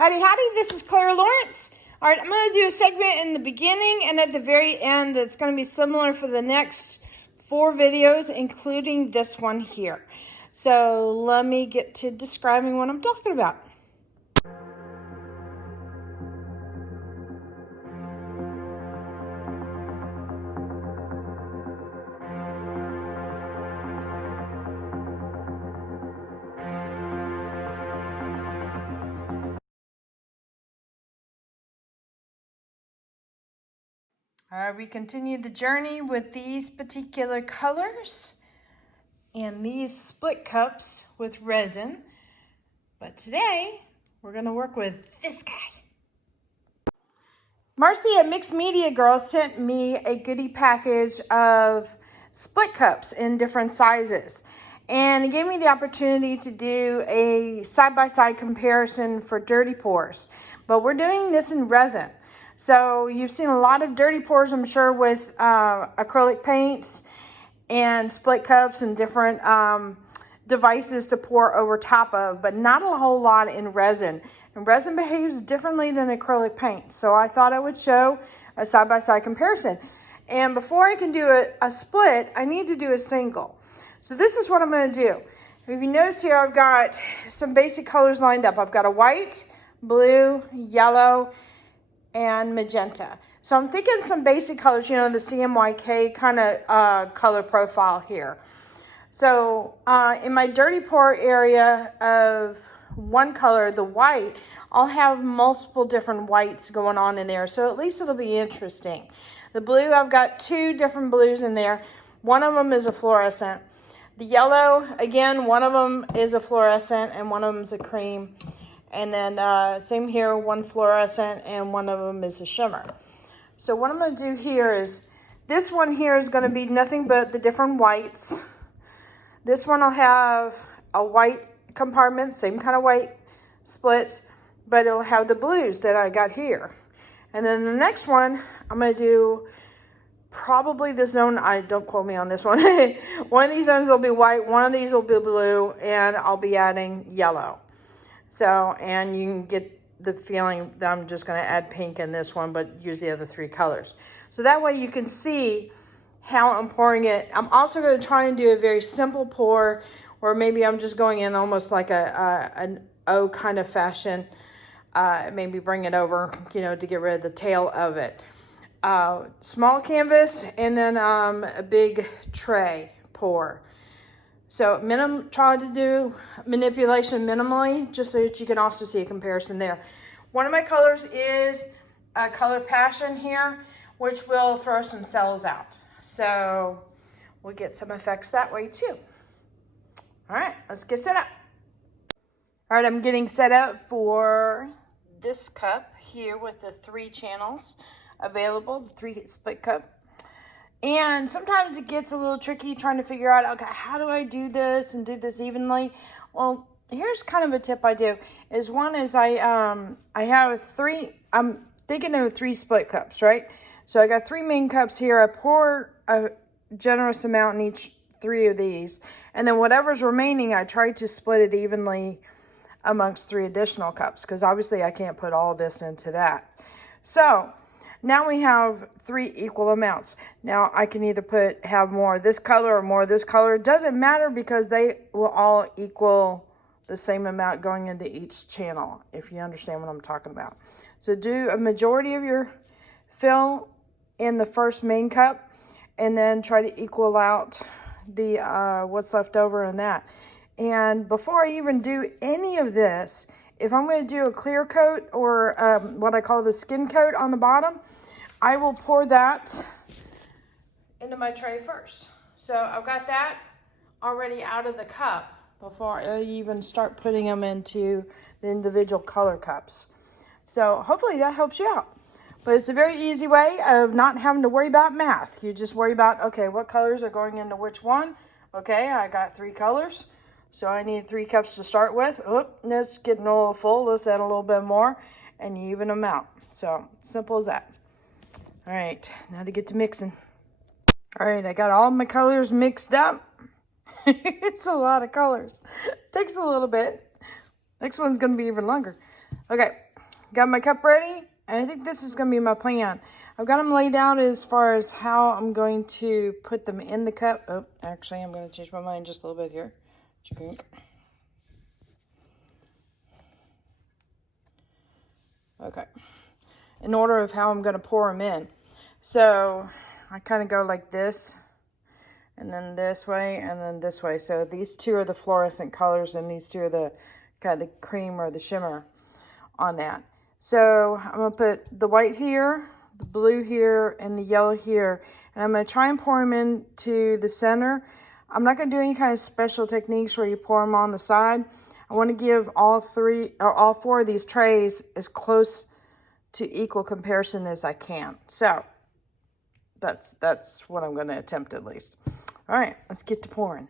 Howdy, howdy, this is Clara Lawrence. All right, I'm going to do a segment in the beginning and at the very end that's going to be similar for the next 4 videos, including this one here. So let me get to describing what I'm talking about. All right, we continue the journey with these particular colors and these split cups with resin. But today, we're gonna work with this guy. Marcy at Mixed Media Girl sent me a goodie package of split cups in different sizes. And it gave me the opportunity to do a side-by-side comparison for dirty pours. But we're doing this in resin. So you've seen a lot of dirty pours, I'm sure, with acrylic paints and split cups and different devices to pour over top of, but not a whole lot in resin. And resin behaves differently than acrylic paint. So I thought I would show a side-by-side comparison. And before I can do a split, I need to do a single. So this is what I'm going to do. If you noticed here, I've got some basic colors lined up. I've got a white, blue, yellow, and magenta. So I'm thinking some basic colors, you know, the CMYK kind of color profile here. So in my dirty pour area of one color, the white, I'll have multiple different whites going on in there. So at least it'll be interesting. The blue, I've got 2 different blues in there. One of them is a fluorescent. The yellow, again, one of them is a fluorescent and one of them is a cream. And then same here, one fluorescent and one of them is a shimmer. So what I'm going to do here is, this one here is going to be nothing but the different whites. This one will have a white compartment, same kind of white splits, but it'll have the blues that I got here. And then the next one, I'm going to do probably the zone, don't quote me on this one. One of these zones will be white, one of these will be blue, and I'll be adding yellow. So, and you can get the feeling that I'm just going to add pink in this one, but use the other 3 colors. So that way you can see how I'm pouring it. I'm also going to try and do a very simple pour, or maybe I'm just going in almost like an O kind of fashion. Maybe bring it over, you know, to get rid of the tail of it. Small canvas, and then a big tray pour. So try to do manipulation minimally, just so that you can also see a comparison there. One of my colors is a color Passion here, which will throw some cells out. So we'll get some effects that way too. All right, let's get set up. All right, I'm getting set up for this cup here with the 3 channels available, the 3 split cup. And sometimes it gets a little tricky trying to figure out, okay, how do I do this and do this evenly? Well, here's kind of a tip I do. Is one is I have 3, I'm thinking of 3 split cups, right? So I got 3 main cups here. I pour a generous amount in each 3 of these. And then whatever's remaining, I try to split it evenly amongst 3 additional cups, because obviously I can't put all this into that. So now we have 3 equal amounts. Now I can either have more of this color or more of this color. It doesn't matter, because they will all equal the same amount going into each channel, if you understand what I'm talking about. So do a majority of your fill in the first main cup, and then try to equal out the what's left over in that. And before I even do any of this, if I'm going to do a clear coat, or what I call the skin coat on the bottom, I will pour that into my tray first. So I've got that already out of the cup before I even start putting them into the individual color cups. So hopefully that helps you out. But it's a very easy way of not having to worry about math. You just worry about, okay, what colors are going into which one? Okay, I got 3 colors. So I need 3 cups to start with. Oh, it's getting a little full. Let's add a little bit more, and you even them out. So simple as that. All right, now to get to mixing. All right, I got all my colors mixed up. It's a lot of colors. Takes a little bit. Next one's going to be even longer. Okay, got my cup ready. And I think this is going to be my plan. I've got them laid out as far as how I'm going to put them in the cup. Oh, actually, I'm going to change my mind just a little bit here. Okay. In order of how I'm going to pour them in. So I kind of go like this, and then this way, and then this way. So these two are the fluorescent colors, and these two are the kind of the cream or the shimmer on that. So I'm going to put the white here, the blue here, and the yellow here. And I'm going to try and pour them into the center. I'm not going to do any kind of special techniques where you pour them on the side. I want to give all four of these trays as close to equal comparison as I can. So that's what I'm going to attempt at least. All right, let's get to pouring.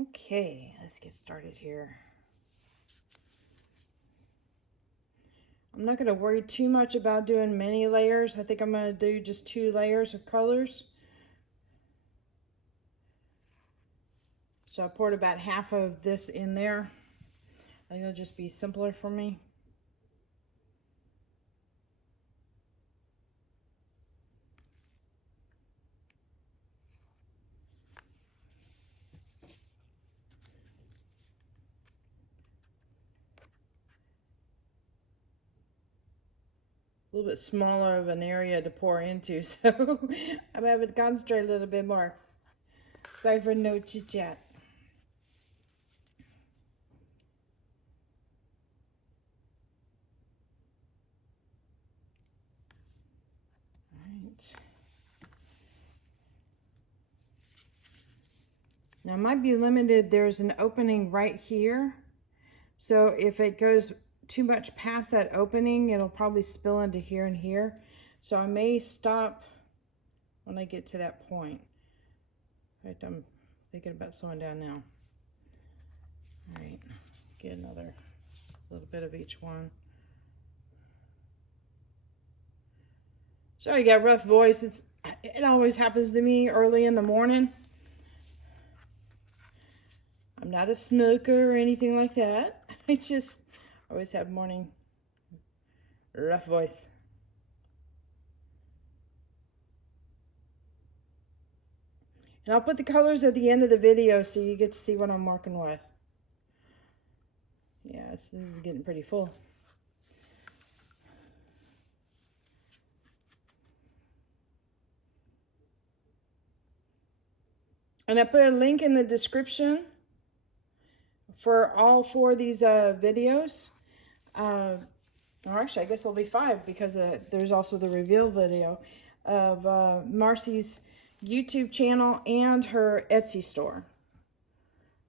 Okay, let's get started here. I'm not going to worry too much about doing many layers. I think I'm going to do just 2 layers of colors. So I poured about half of this in there. I think it'll just be simpler for me. A little bit smaller of an area to pour into, so I'm having to concentrate a little bit more. Sorry for no chit chat. Alright. Now it might be limited. There's an opening right here. So if it goes too much past that opening, it'll probably spill into here and here. So I may stop when I get to that point. In fact, I'm thinking about slowing down now. All right, get another little bit of each one. Sorry, you got a rough voice. It always happens to me early in the morning. I'm not a smoker or anything like that. I just always have morning rough voice. And I'll put the colors at the end of the video so you get to see what I'm working with. Yes, this is getting pretty full. And I put a link in the description for all 4 of these videos. Or actually, I guess there'll be 5 because there's also the reveal video of Marcy's YouTube channel and her Etsy store.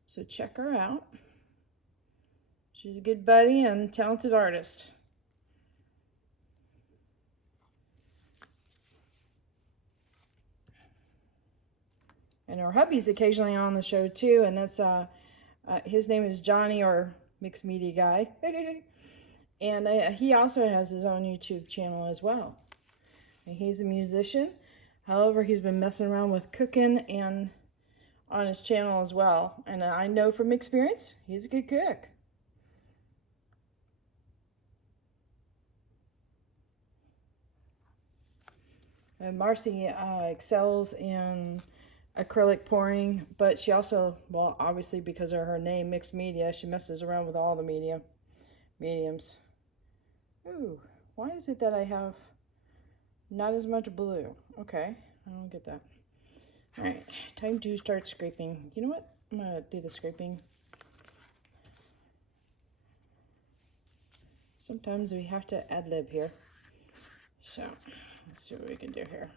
So check her out. She's a good buddy and talented artist. And her hubby's occasionally on the show too, and that's his name is Johnny, or Mixed Media Guy. And he also has his own YouTube channel as well. And he's a musician. However, he's been messing around with cooking and on his channel as well. And I know from experience, he's a good cook. And Marcy excels in acrylic pouring, but she also, well, obviously because of her name, Mixed Media, she messes around with all the mediums. Ooh, why is it that I have not as much blue? Okay, I don't get that. All right, time to start scraping. You know what? I'm gonna do the scraping. Sometimes we have to ad-lib here. So, let's see what we can do here.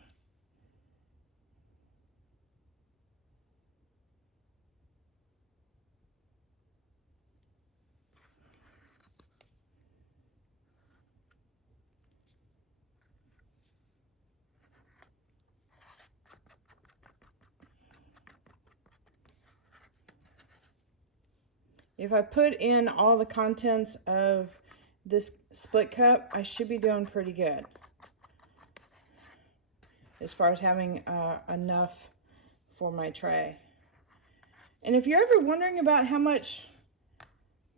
If I put in all the contents of this split cup, I should be doing pretty good as far as having enough for my tray. And if you're ever wondering about how much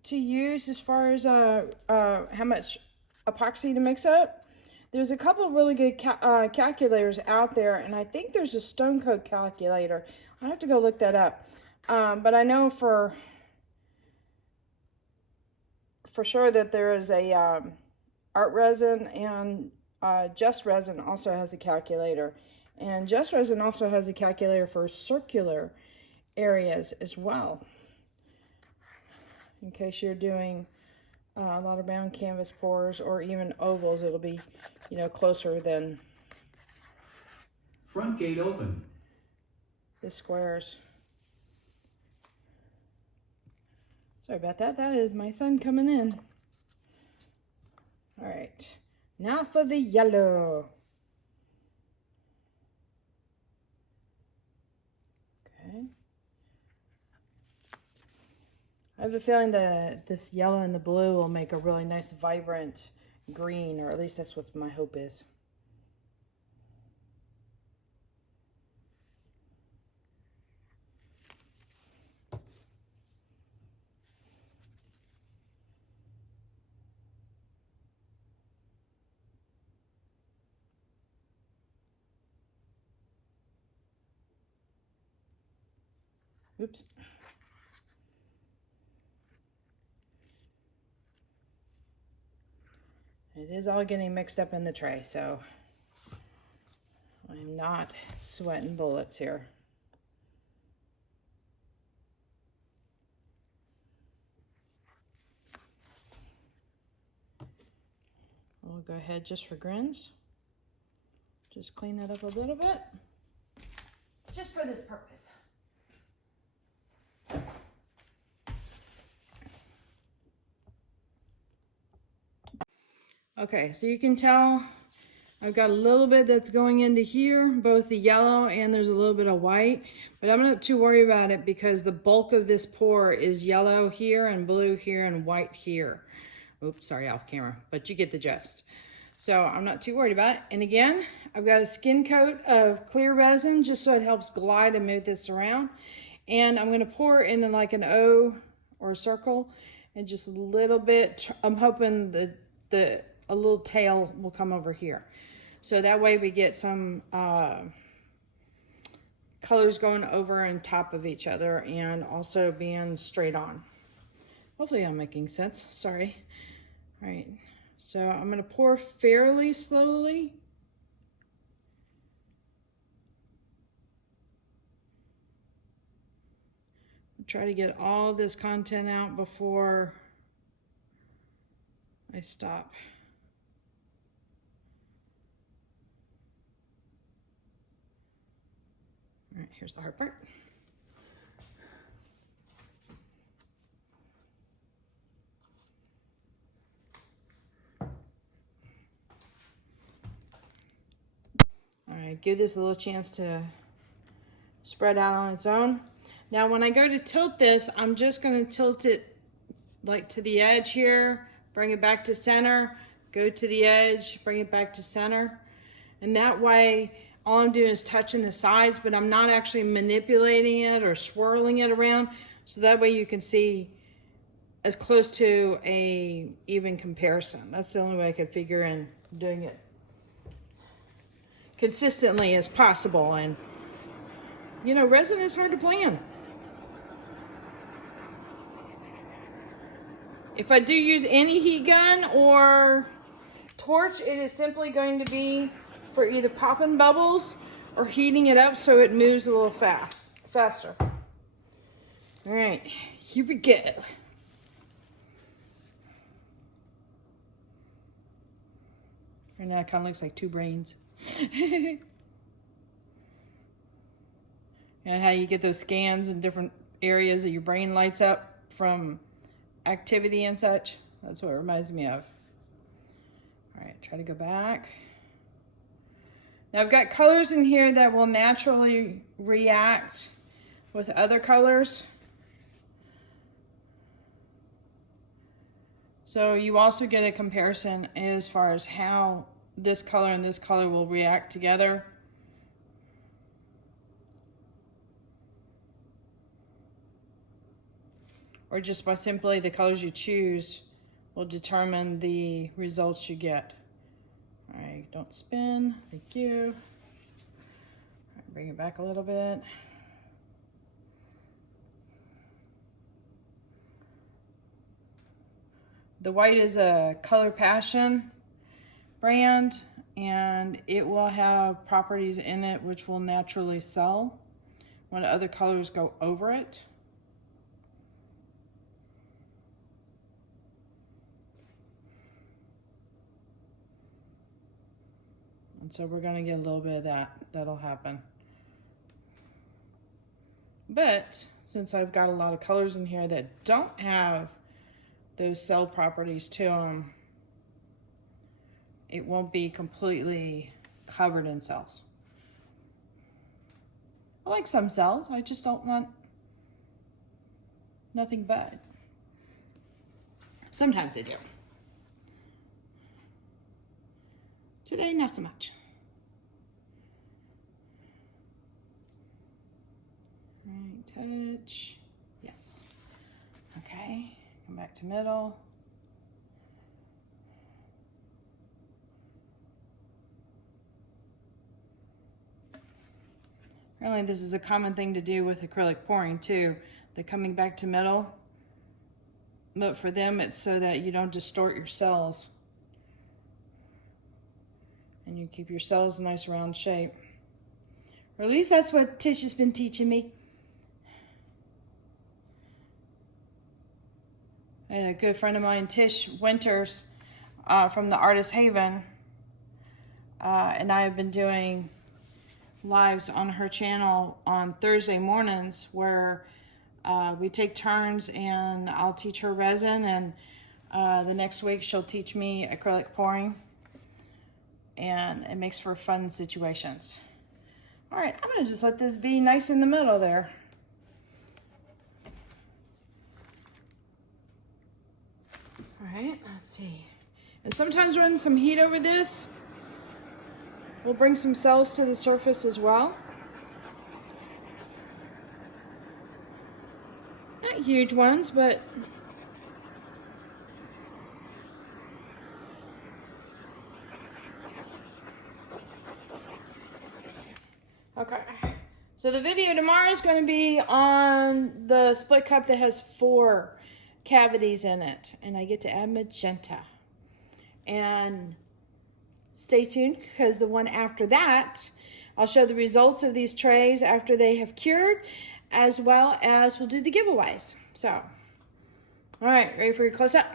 to use as far as how much epoxy to mix up. There's a couple of really good calculators out there, and I think there's a stone coat calculator. I have to go look that up. But I know for sure that there is a art resin, and Just Resin also has a calculator. And Just Resin also has a calculator for circular areas as well. In case you're doing a lot of round canvas pours or even ovals, it'll be, you know, closer than front gate open. The squares. Sorry about that. That is my son coming in. All right, now for the yellow. Okay. I have a feeling that this yellow and the blue will make a really nice vibrant green, or at least that's what my hope is. Oops. It is all getting mixed up in the tray, so I'm not sweating bullets here. We'll go ahead just for grins. Just clean that up a little bit. Just for this purpose. Okay, so you can tell I've got a little bit that's going into here, both the yellow and there's a little bit of white, but I'm not too worried about it because the bulk of this pour is yellow here and blue here and white here. Oops, sorry, off camera, but you get the gist. So I'm not too worried about it. And again, I've got a skin coat of clear resin just so it helps glide and move this around. And I'm gonna pour it in like an O or a circle and just a little bit. I'm hoping a little tail will come over here. So that way we get some colors going over and top of each other and also being straight on. Hopefully I'm making sense, sorry. All right, so I'm gonna pour fairly slowly. Try to get all this content out before I stop. All right, here's the hard part. All right, give this a little chance to spread out on its own. Now, when I go to tilt this, I'm just gonna tilt it like to the edge here, bring it back to center, go to the edge, bring it back to center. And that way, all I'm doing is touching the sides, but I'm not actually manipulating it or swirling it around. So that way you can see as close to a even comparison. That's the only way I could figure in doing it consistently as possible. And you know, resin is hard to plan. If I do use any heat gun or torch, it is simply going to be for either popping bubbles or heating it up so it moves a little faster. All right, here we go. Right now it kind of looks like two brains. And how you get those scans in different areas that your brain lights up from activity and such. That's what it reminds me of. All right, try to go back. Now I've got colors in here that will naturally react with other colors. So you also get a comparison as far as how this color and this color will react together. or just by simply the colors you choose will determine the results you get. All right, don't spin. Thank you. All right, bring it back a little bit. The white is a Color Passion brand, and it will have properties in it which will naturally sell when other colors go over it. And so we're gonna get a little bit of that. That'll happen. But since I've got a lot of colors in here that don't have those cell properties to them, it won't be completely covered in cells. I like some cells, I just don't want nothing but. Sometimes I do. Today, not so much. All right, touch, yes. Okay, come back to middle. Apparently this is a common thing to do with acrylic pouring too, the coming back to middle. But for them, it's so that you don't distort your cells. And you keep your cells a nice round shape. Or at least that's what Tish has been teaching me. I had a good friend of mine, Tish Winters, from the Artist Haven. And I have been doing lives on her channel on Thursday mornings where we take turns, and I'll teach her resin, and the next week she'll teach me acrylic pouring, and it makes for fun situations. All right, I'm gonna just let this be nice in the middle there. All right, let's see. And sometimes run some heat over this. We'll bring some cells to the surface as well. Not huge ones, but okay. So the video tomorrow is going to be on the split cup that has 4 cavities in it, and I get to add magenta. And stay tuned, because the one after that, I'll show the results of these trays after they have cured, as well as we'll do the giveaways. So, all right, ready for your close-up?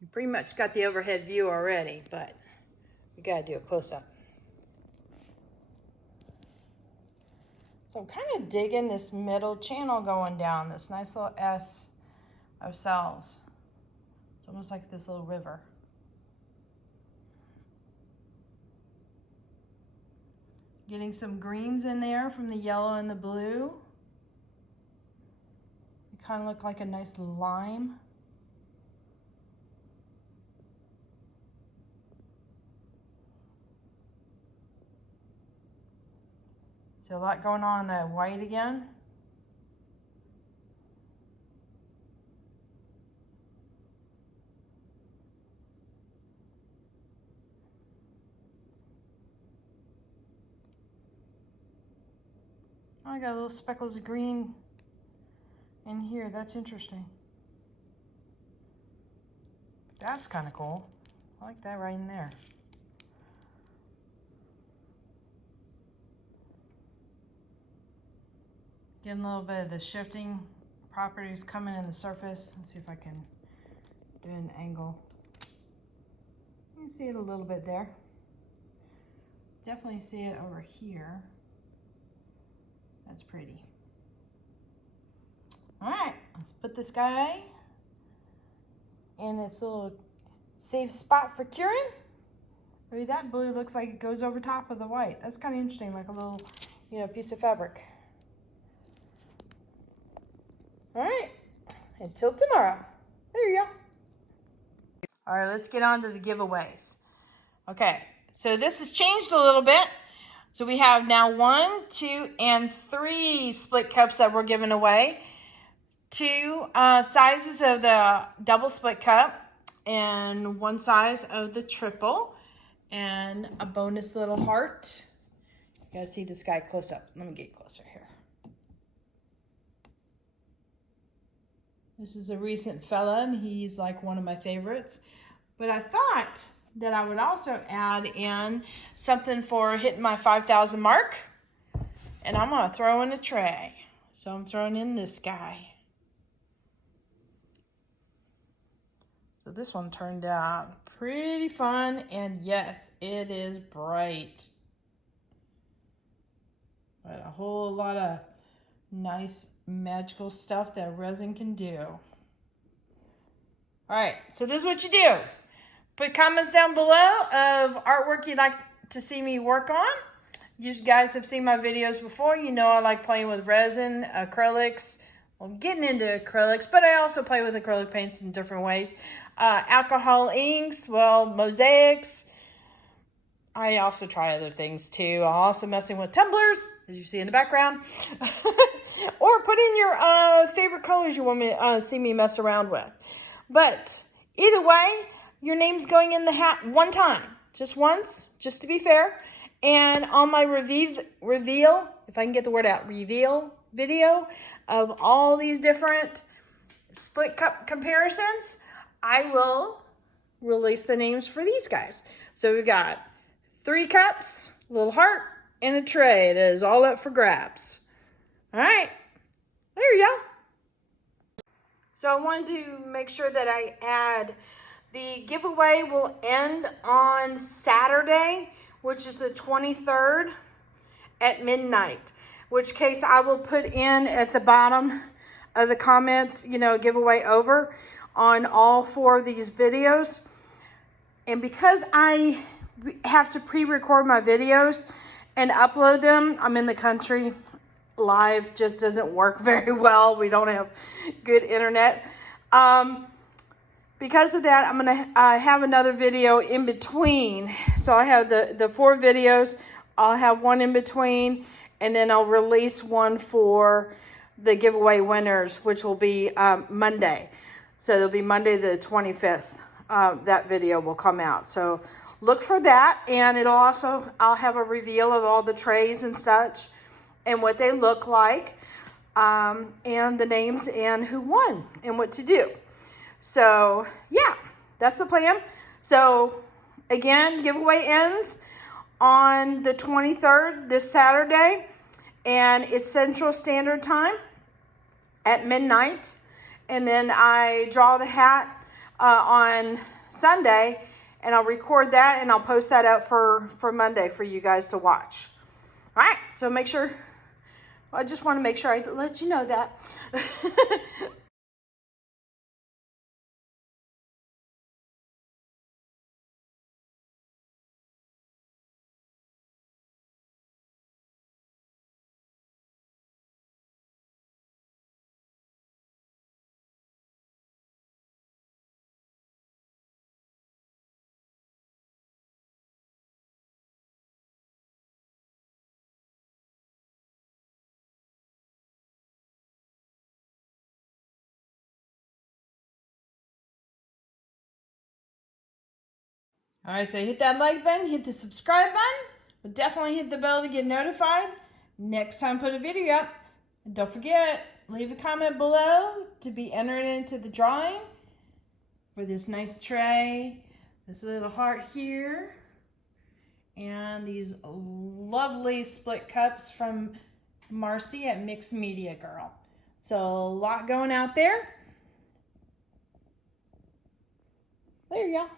You pretty much got the overhead view already, but we gotta do a close-up. So I'm kind of digging this middle channel going down, this nice little S of cells. It's almost like this little river. Getting some greens in there from the yellow and the blue. It kind of look like a nice lime. So a lot going on in that white again. I got little speckles of green in here. That's interesting. That's kind of cool. I like that right in there. Getting a little bit of the shifting properties coming in the surface. Let's see if I can do an angle. You can see it a little bit there. Definitely see it over here. That's pretty. All right, let's put this guy in its little safe spot for curing. Maybe that blue looks like it goes over top of the white. That's kind of interesting, like a little, piece of fabric. All right, until tomorrow. There you go. All right, let's get on to the giveaways. Okay, so this has changed a little bit. So we have now 1, 2, and 3 split cups that we're giving away. 2 sizes of the double split cup and 1 size of the triple, and a bonus little heart. You gotta see this guy close up. Let me get closer here. This is a recent fella, and he's like one of my favorites. But I thought that I would also add in something for hitting my 5,000 mark. And I'm gonna throw in a tray. So I'm throwing in this guy. So this one turned out pretty fun, and yes, it is bright. But a whole lot of nice magical stuff that resin can do. All right, so this is what you do. Put comments down below of artwork you'd like to see me work on. You guys have seen my videos before. You know I like playing with resin, acrylics. Well, getting into acrylics, but I also play with acrylic paints in different ways. Alcohol inks, well, mosaics. I also try other things too. I'm also messing with tumblers, as you see in the background. Or put in your favorite colors you want me see me mess around with. But either way, your name's going in the hat one time. Just once, just to be fair. And on my reveal, if I can get the word out, reveal video of all these different split cup comparisons, I will release the names for these guys. So we've got 3 cups, a little heart, and a tray that is all up for grabs. All right, there you go. So I wanted to make sure that I add, the giveaway will end on Saturday, which is the 23rd at midnight, which case I will put in at the bottom of the comments, you know, giveaway over on all 4 of these videos. And because I have to pre-record my videos and upload them, I'm in the country. Live just doesn't work very well. We don't have good internet. Because of that, I'm going to have another video in between. So I have the 4 videos. I'll have one in between, and then I'll release one for the giveaway winners, which will be Monday. So it'll be Monday the 25th. That video will come out. So look for that, and it'll also, I'll have a reveal of all the trays and such and what they look like, and the names and who won and what to do. So yeah, that's the plan. So again, giveaway ends on the 23rd, this Saturday, and it's Central Standard Time at midnight. And then I draw the hat on Sunday, and I'll record that and I'll post that out for Monday for you guys to watch. All right, so make sure, I just want to make sure I let you know that. All right, so hit that like button, hit the subscribe button, but definitely hit the bell to get notified next time I put a video up. And don't forget, leave a comment below to be entered into the drawing for this nice tray, this little heart here, and these lovely split cups from Marcy at Mixed Media Girl. So a lot going out there. There you go.